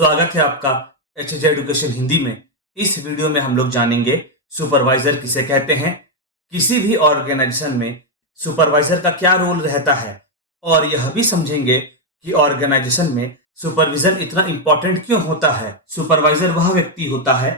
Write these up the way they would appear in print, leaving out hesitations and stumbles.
स्वागत है आपका एचजे एजुकेशन हिंदी में। इस वीडियो में हम लोग जानेंगे सुपरवाइजर किसे कहते हैं, किसी भी ऑर्गेनाइजेशन में सुपरवाइजर का क्या रोल रहता है और यह भी समझेंगे कि ऑर्गेनाइजेशन में सुपरविजन इतना इंपॉर्टेंट क्यों होता है। सुपरवाइजर वह व्यक्ति होता है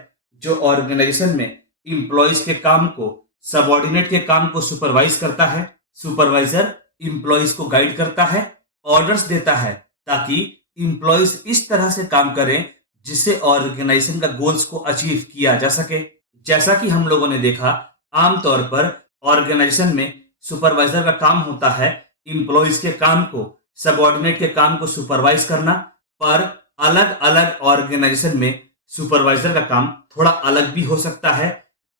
जो ऑर्गेनाइजेशन में इम्प्लॉयज के काम को, सबऑर्डिनेट के काम को सुपरवाइज करता है। सुपरवाइजर इम्प्लॉयज को गाइड करता है, ऑर्डर्स देता है ताकि इम्प्लॉयज इस तरह से काम करें जिससे ऑर्गेनाइजेशन का गोल्स को अचीव किया जा सके। जैसा कि हम लोगों ने देखा, आमतौर पर ऑर्गेनाइजेशन में सुपरवाइजर का काम होता है इम्प्लॉयज के काम को, सबऑर्डिनेट के काम को सुपरवाइज करना। पर अलग अलग ऑर्गेनाइजेशन में सुपरवाइजर का काम थोड़ा अलग भी हो सकता है।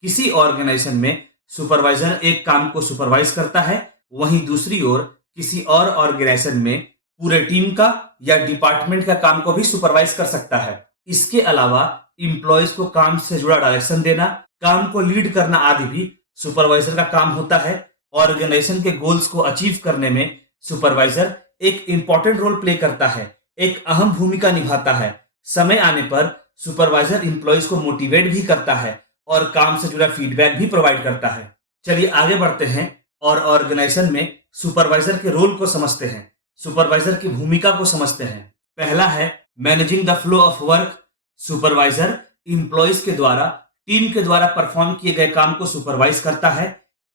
किसी ऑर्गेनाइजेशन में सुपरवाइजर एक काम को सुपरवाइज करता है, वहीं दूसरी ओर किसी और ऑर्गेनाइजेशन में पूरे टीम का या डिपार्टमेंट का काम को भी सुपरवाइज कर सकता है। इसके अलावा इम्प्लॉयज को काम से जुड़ा डायरेक्शन देना, काम को लीड करना आदि भी सुपरवाइजर का काम होता है। ऑर्गेनाइजेशन के गोल्स को अचीव करने में सुपरवाइजर एक इंपॉर्टेंट रोल प्ले करता है, एक अहम भूमिका निभाता है। समय आने पर सुपरवाइजर इम्प्लॉयज को मोटिवेट भी करता है और काम से जुड़ा फीडबैक भी प्रोवाइड करता है। चलिए आगे बढ़ते हैं और ऑर्गेनाइजेशन में सुपरवाइजर के रोल को समझते हैं, सुपरवाइजर की भूमिका को समझते हैं। पहला है managing the flow of work. Supervisor employees के द्वारा, टीम के द्वारा परफॉर्म किए गए काम को सुपरवाइज करता है,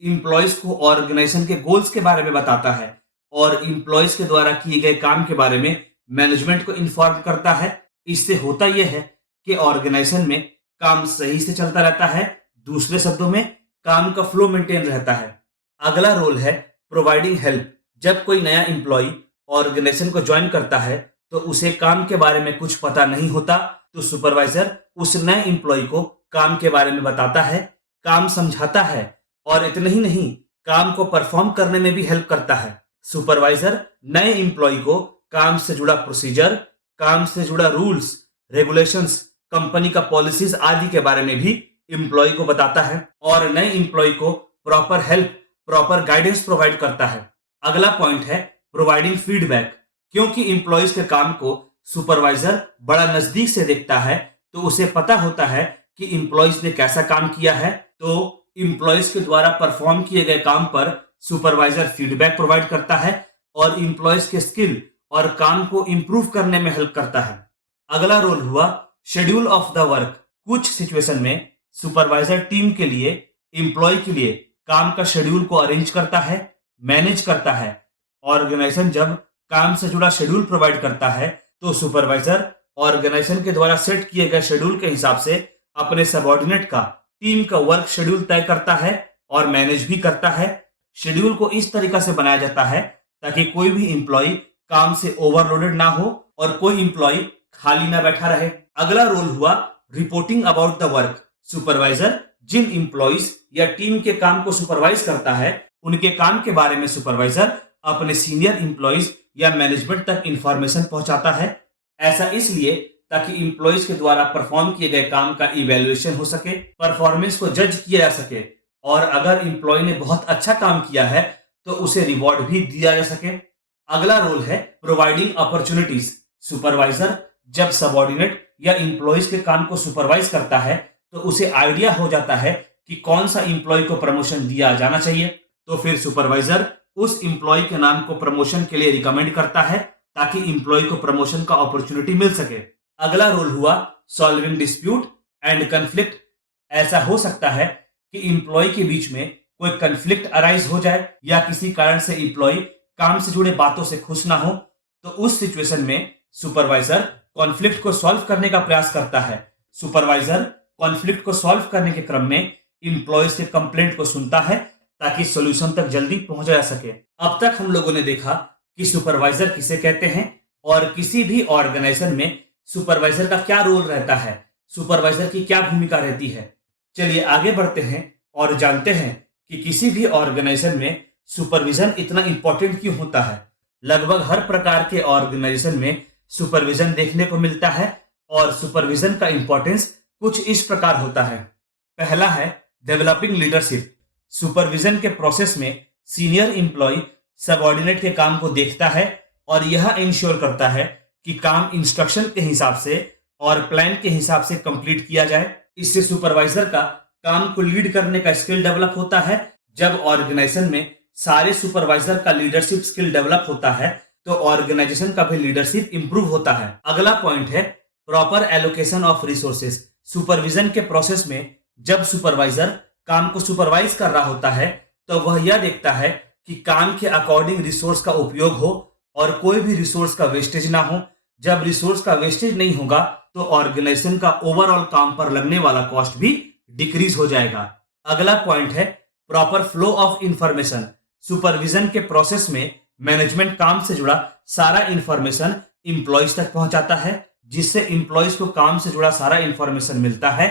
इम्प्लॉयज को ऑर्गेनाइजेशन के गोल्स के बारे में बताता है और इम्प्लॉयज के द्वारा किए गए काम के बारे में मैनेजमेंट को इन्फॉर्म करता है। इससे होता यह है कि ऑर्गेनाइजेशन में काम सही से चलता रहता है, दूसरे शब्दों में काम का फ्लो मेंटेन रहता है। अगला रोल है प्रोवाइडिंग हेल्प। जब कोई नया एम्प्लॉय ऑर्गेनाइजेशन को ज्वाइन करता है तो उसे काम के बारे में कुछ पता नहीं होता, तो सुपरवाइजर उस नए एम्प्लॉय को काम के बारे में बताता है, काम समझाता है और इतना ही नहीं, काम को परफॉर्म करने में भी हेल्प करता है। सुपरवाइजर नए एम्प्लॉय को काम से जुड़ा प्रोसीजर, काम से जुड़ा रूल्स, रेगुलेशंस, कंपनी का पॉलिसीज आदि के बारे में भी एम्प्लॉय को बताता है और नए एम्प्लॉय को proper help, proper guidance provide करता है। अगला पॉइंट है प्रोवाइडिंग फीडबैक। क्योंकि एम्प्लॉयज के काम को सुपरवाइजर बड़ा नजदीक से देखता है तो उसे पता होता है कि एम्प्लॉयज ने कैसा काम किया है, तो एम्प्लॉयज के द्वारा परफॉर्म किए गए काम पर सुपरवाइजर फीडबैक प्रोवाइड करता है और एम्प्लॉयज के स्किल और काम को इंप्रूव करने में हेल्प करता है। अगला रोल हुआ शेड्यूल ऑफ द वर्क। कुछ सिचुएशन में सुपरवाइजर टीम के लिए, एम्प्लॉय के लिए काम का शेड्यूल को अरेंज करता है, मैनेज करता है। ऑर्गेनाइजेशन जब काम से जुड़ा शेड्यूल प्रोवाइड करता है तो सुपरवाइजर ऑर्गेनाइजेशन के द्वारा सेट किए गए शेड्यूल के हिसाब से अपने सबऑर्डिनेट का, टीम का वर्क शेड्यूल तय करता है और मैनेज भी करता है। शेड्यूल को इस तरीका से बनाया जाता है ताकि कोई भी एम्प्लॉय काम से ओवरलोडेड ना हो और कोई एम्प्लॉय खाली ना बैठा रहे। अगला रोल हुआ reporting about the work. Supervisor जिन एम्प्लॉयज या टीम के काम को सुपरवाइज करता है उनके काम के बारे में सुपरवाइजर अपने सीनियर एम्प्लॉयज या मैनेजमेंट तक इंफॉर्मेशन पहुंचाता है। ऐसा इसलिए ताकि एम्प्लॉयज के द्वारा परफॉर्म किए गए काम का इवैल्यूएशन हो सके, परफॉर्मेंस को जज किया जा सके और अगर एम्प्लॉय ने बहुत अच्छा काम किया है तो उसे रिवॉर्ड भी दिया जा सके। अगला रोल है प्रोवाइडिंग अपॉर्चुनिटीज। सुपरवाइजर जब सबऑर्डिनेट या एम्प्लॉयज के काम को सुपरवाइज करता है तो उसे आइडिया हो जाता है कि कौन सा एम्प्लॉय को प्रमोशन दिया जाना चाहिए, तो फिर सुपरवाइजर उस एम्प्लॉय के नाम को प्रमोशन के लिए रिकमेंड करता है ताकि एम्प्लॉय को प्रमोशन का अपॉर्चुनिटी मिल सके। अगला रोल हुआ सॉल्विंग डिस्प्यूट एंड कन्फ्लिक्ट। ऐसा हो सकता है कि एम्प्लॉय के बीच में कोई कन्फ्लिक्ट अराइज हो जाए या किसी कारण से एम्प्लॉय काम से जुड़े बातों से खुश ना हो, तो उस सिचुएशन में सुपरवाइजर कॉन्फ्लिक्ट को सॉल्व करने का प्रयास करता है। सुपरवाइजर कॉन्फ्लिक्ट को सॉल्व करने के क्रम में एम्प्लॉयज के कंप्लेंट को सुनता है ताकि सॉल्यूशन तक जल्दी पहुंचा जा सके। अब तक हम लोगों ने देखा कि सुपरवाइजर किसे कहते हैं और किसी भी ऑर्गेनाइजेशन में सुपरवाइजर का क्या रोल रहता है, सुपरवाइजर की क्या भूमिका रहती है। चलिए आगे बढ़ते हैं और जानते हैं कि किसी भी ऑर्गेनाइजेशन में सुपरविजन इतना इंपॉर्टेंट क्यों होता है। लगभग हर प्रकार के ऑर्गेनाइजेशन में सुपरविजन देखने को मिलता है और सुपरविजन का इंपॉर्टेंस कुछ इस प्रकार होता है। पहला है डेवलपिंग लीडरशिप। सुपरविजन के प्रोसेस में सीनियर एम्प्लॉय सबऑर्डिनेट के काम को देखता है और यह इंश्योर करता है कि काम इंस्ट्रक्शन के हिसाब से और प्लान के हिसाब से कंप्लीट किया जाए। इससे सुपरवाइजर का काम को लीड करने का स्किल डेवलप होता है। जब ऑर्गेनाइजेशन में सारे सुपरवाइजर का लीडरशिप स्किल डेवलप होता है तो ऑर्गेनाइजेशन का भी लीडरशिप इंप्रूव होता है। अगला पॉइंट है proper allocation of resources. Supervision के प्रोसेस में जब सुपरवाइजर काम को सुपरवाइज कर रहा होता है तो वह यह देखता है कि काम के अकॉर्डिंग रिसोर्स का उपयोग हो और कोई भी रिसोर्स का वेस्टेज ना हो। जब रिसोर्स का वेस्टेज नहीं होगा तो ऑर्गेनाइजेशन का ओवरऑल काम पर लगने वाला कॉस्ट भी डिक्रीज हो जाएगा। अगला पॉइंट है proper flow of information. Supervision के प्रोसेस में मैनेजमेंट काम से जुड़ा सारा इंफॉर्मेशन इंप्लॉइज तक पहुंचाता है, जिससे इंप्लॉइज को काम से जुड़ा सारा इंफॉर्मेशन मिलता है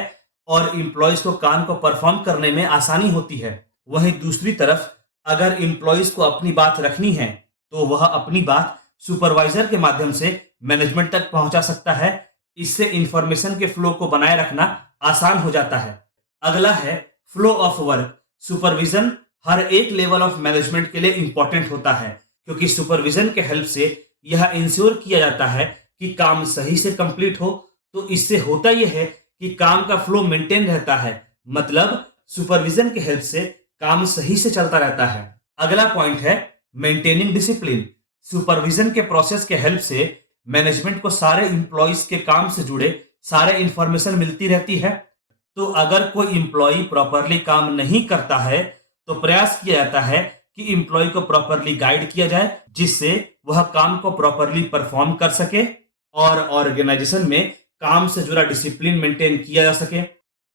और इंप्लॉइज को काम को परफॉर्म करने में आसानी होती है। वहीं दूसरी तरफ अगर इंप्लॉइज को अपनी बात रखनी है तो वह अपनी बात सुपरवाइजर के माध्यम से मैनेजमेंट तक पहुंचा सकता है। इससे इंफॉर्मेशन के फ्लो को बनाए रखना आसान हो जाता है। अगला है फ्लो ऑफ वर्क। सुपरविजन हर एक लेवल ऑफ मैनेजमेंट के लिए इंपॉर्टेंट होता है, क्योंकि सुपरविजन के हेल्प से यह इंश्योर किया जाता है कि काम सही से कंप्लीट हो। तो इससे होता यह है कि काम का फ्लो मेंटेन रहता है, मतलब सुपरविजन के हेल्प से काम सही से चलता रहता है। अगला पॉइंट है मेंटेनिंग डिसिप्लिन। सुपरविजन के प्रोसेस के हेल्प से मैनेजमेंट को सारे इंप्लॉइज के काम से जुड़े सारे इंफॉर्मेशन मिलती रहती है। तो अगर कोई इंप्लॉय प्रॉपरली काम नहीं करता है तो प्रयास किया जाता है कि इंप्लॉय को प्रॉपरली गाइड किया जाए, जिससे वह काम को प्रॉपरली परफॉर्म कर सके और ऑर्गेनाइजेशन में काम से जुड़ा डिसिप्लिन मेंटेन किया जा सके।